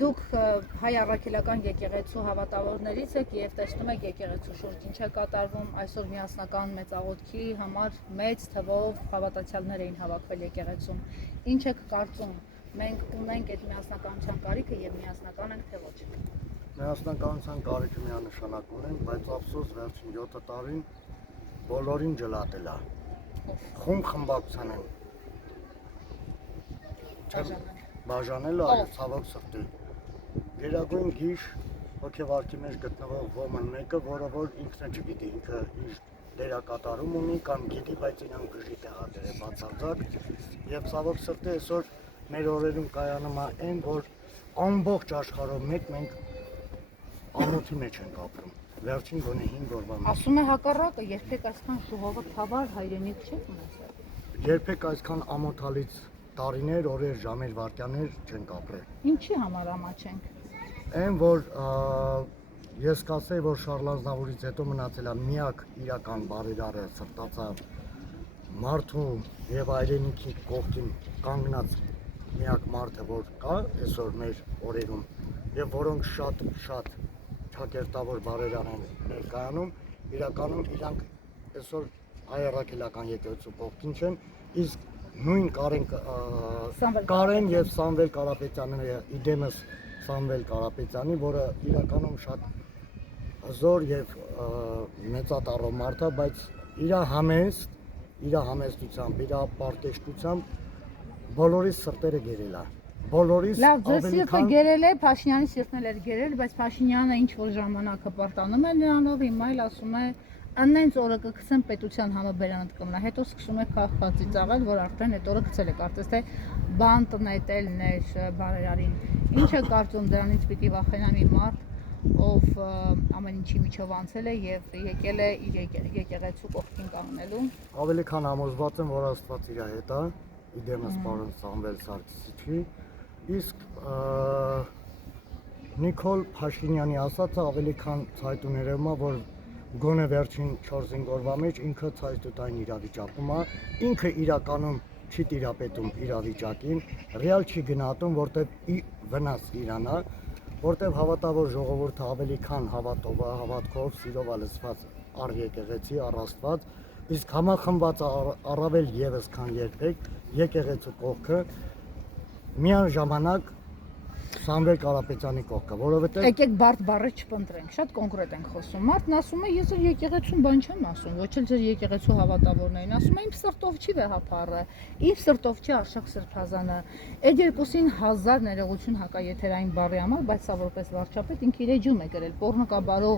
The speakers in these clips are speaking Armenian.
Դուք հայ առաքելական եկեղեցու հավատավորներից եք եւ տեսնում եք եկեղեցու շուրջ ինչ է կատարվում այսօր միասնական մեծաղոթքի համար մեծ թվով հավատացյալներ էին հավաքվել եկեղեցում։ Ինչ եք կարծում, մենք ունենք այդ միասնականության կարիքը եւ միասնական ենք թե ոչ։ Միասնականության կարիքը միանշանակ ունենք, բայց ափսոս վերջին 7 տարին բոլորին ջլատել է։ Խմբակցան են բաժանել այլ ցավոք սրտի։ Գերագույն գիշ հոգեվարքի մեջ գտնվող ոմն մեկը, որը որ ինքն է չգիտի, ինքը իր դերակատարում ունի կամ գիտի, բայց իրան գժի տեղադրել է բացարձակ։ Եվ ցավոք սրտի այսօր մեր օրերում կայանում է այն, որ ամբողջ աշխարհով մենք ամոթի մեջ ենք ապրում։ Վերջին գոնե 5 օրվա մեջ։ Ասում է հակառակը, երբեք այսքան ժողովրդավար հայրենիք չեք ունեցել։ Երբեք այսքան ամոթալից տարիներ, օրեր, ժամեր, վայրկյաններ չենք ապրել։ Ինչի համար ամաչենք։ Այն որ ես կասեի, որ Շարլ Ազնավուրից հետո մնացել է միակ իրական բարերարը սրտացավ մարդու եւ հայրենիքի կողքին կանգնած միակ մարդը, որ կա այսօր մեր օրերում եւ որոնք շատ ճակերտավոր բարերար են ներկայանում, իրականում իրանք այսօր հայ առաքելական եկեղեցու կողքին չեն, իսկ նույն Կարեն եւ Սամվել Կարապետյանները իդեմս Սամվել Կարապետյանի, որը իրականում շատ հզոր եւ մեծատառով մարդ է, բայց իր համեստությամբ, իր պարտեշտությամբ բոլորիս սրտերը գերել է։ Բոլորիս Լավ, ձեր սիրտը գերել է, Փաշինյանի սիրտն էլ էր գերել, բայց Փաշինյանը ինչ որ ժամանակ հպարտանում է նրանով, հիմա էլ ասում է աննենց օրը կգցեմ պետության համաբերանդ կմնա, հետո սկսում է քաղաքացի ծիծաղել, որ արդեն այդ օրը գցել է, կարծես թե բանտ նետելն էր բարերարին։ Ինչ է կարծում դրանից պիտի վախենա մի մարդ, ով ամեն ինչի միջով անցել է եւ եկել է իր եկեղեցու կողքին կանգնելու։ Ավելի քան համոզված եմ, որ Աստված իր հետ է, իդեմս պարոն Սամվել Սարգսյանի, իսկ Նիկոլ Փաշինյանի ասածը ավելի քան ցայտուներում է, որ գոնե վերջին 4-5 օրվա մեջ ինքը ցայտուտային իրավիճակում է, ինքը իրականում չի տիրապետում իրավիճակին, ռեալ չի գնահատում, որտեղ վնաս իրան է, որտեղ հավատավոր ժողովուրդը ավելի քան հավատքով, սիրով է լսված առ եկեղեցի, առ Աստված, իսկ համախմբված առավել եւս քան երբեք եկեղեցու կողքը միաժամանակ Սամվել Կարապետյանի կողքը, որովհետև եկեք բարդ բառը չփնտրենք, շատ կոնկրետ ենք խոսում։ Մարդն ասում է, ես էլ եկեղեցուն բան չեմ ասում, ոչ էլ ձեր եկեղեցու հավատավորներին, ասում է իմ սրտով չի վեհապարը, իմ սրտով չի Արշակ Սրբազանը։ Այդ երկուսին հազար ներողություն հակաեթերային բառի համար, բայց սա որպես վարչապետ ինքը իր էջում է գրել, պոռնոկաբարո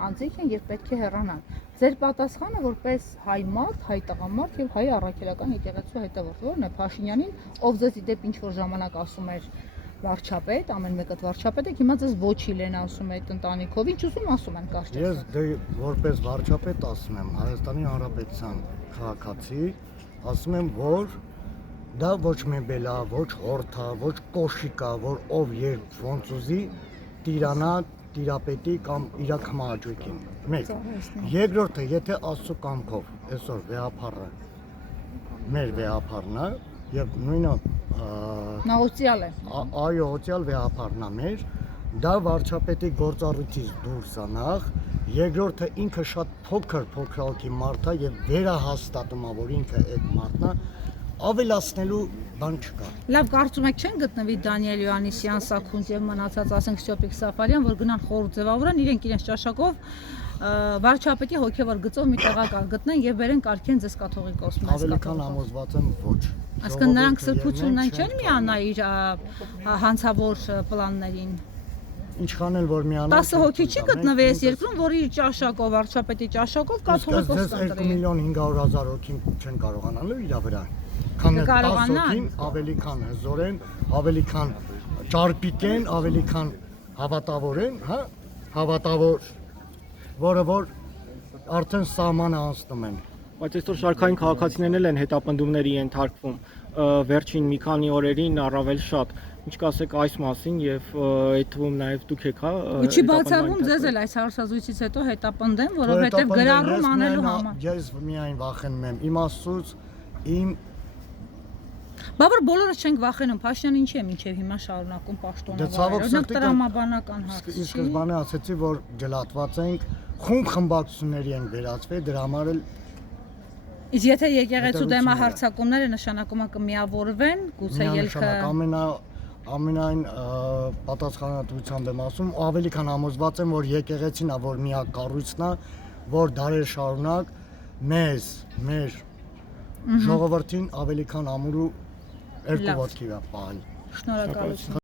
անձիկ են եւ պետք է հեռանան։ Ձեր պատասխանը որպես հայ մարդ, հայ տղամարդ եւ հայ առաքելական եկեղեցու հետևորդ, որն է Փաշինյանին, ով ձեզ իդեպ ինչ որ ժամանակ ասում էր վարչապետ, ամեն մեկը վարչապետ է, հիմա ձեզ ոչի Լեն ասում է այդ ընտանիքով, ինչ ուզում ասում են կարճ։ Ես դե որպես վարչապետ ասում եմ, Հայաստանի Հանրապետության քաղաքացի, ասում եմ, որ դա ոչ մեբելա, ոչ հորթա, ոչ կոշիկա, որ ով երբ ոնց ուզի տիրանա, տիրապետի կամ իր կմահաճույքին։ Մեկ։ Երկրորդը, եթե Աստծո կամքով այսօր վեհապարը մեր վեհապարն է եւ նույնը նա օծյալ է։ Այո, օծյալ վեհապարն է մեր, դա վարչապետի գործառույթից դուրս է նախ, երկրորդը ինքը շատ փոքրալքի մարդ է եւ վերահաստատում է, որ ինքը այդ մարդն է, ավելացնելու բան չկա։ Լավ, կարծում եք չեն գտնվի Դանիել Յոհաննիսյան, Սաքունց եւ մնացած, ասենք Ստյոպիկ Սաֆարյան, որ գնան խորհուրդ ձևավորեն, իրենց ճաշակով վարչապետի հոգեվոր գծով մի տեղակալ գտնեն եւ բերեն կարգեն ձեզ կաթողիկոս մեզ։ Ավելի քան համոզված եմ ոչ։ Այսինքն նրանք սրբությունն չեն միանա իր հանցավոր պլաններին։ Ինչքան էլ որ միանա 10 հոգի չի գտնվի այս երկրում, որ իր ճաշակով, վարչապետի ճաշակով կաթողիկոս կընտրի։ 2 միլիոն 500 հազար հոգին չեն կարողանալու իր վրա։ Քան 10 հոգին ավելի քան հզոր են, ավելի քան ճարպիկ են, ավելի քան հավատավոր են, հա, հավատավոր, որը որ արդեն սահմանը անցնում են։ Բայց այսօր շարքային քաղաքացիներն էլ են հետապնդումների ենթարկվում վերջին մի քանի օրերին առավել շատ։ Ինչ կասեք այս մասին եւ այդ թվում նաեւ դուք եք, հա։ Ու չի բացառվում ձեզ էլ այս հարցազրույցից հետո հետապնդեն, որովհետեւ գրառում անելու համար։ Ես միայն վախենում եմ իմ Աստծուց, իմ Բաբր բոլորը չենք վախենում, Փաշինյանը ինչի է մինչև հիմա շարունակում պաշտոնավարել։ ցավոք Օրինակ սրտի տրամաբանական հարց Իսկ չի։ սկզբանե ասացի, որ ջլատված ենք, խմբակցությունների ենք վերածվել, դրա համար էլ Իսկ եթե եկեղեցու դեմա Հետևությունները։ հարցակումները նշանակում է կմիավորվեն, գուցե ելքը ամենայն պատասխանատվությամբ եմ ասում, ավելի քան համոզված եմ, որ եկեղեցին է, որ միակ կառույցն է, որ դարեր շարունակ մեր ժողովրդին ավելի քան ամուր ու երկու Լավ։ ոտքի է պահել։ շնորհակալություն։